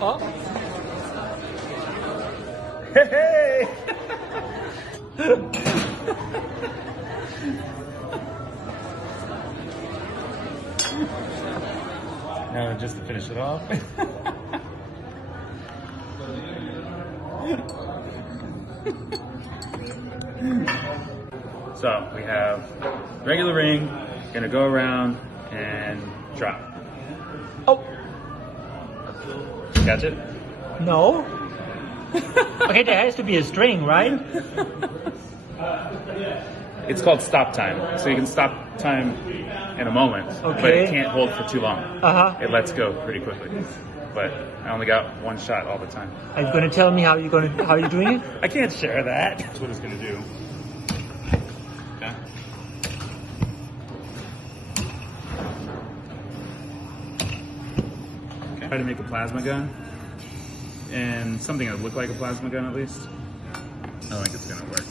Oh. Hey! Now, just to finish it off. So we have regular ring, gonna go around and drop. Oh. Catch it? No. Okay, there has to be a string, right? It's called stop time. So you can stop time in a moment, but Okay. it can't hold for too long. Uh-huh. It lets go pretty quickly. But I only got one shot all the time. Are you gonna tell me how you're doing it? I can't share that. That's what it's gonna do. Okay. Okay. Try to make a plasma gun. And something that would look like a plasma gun at least. I don't think it's gonna work.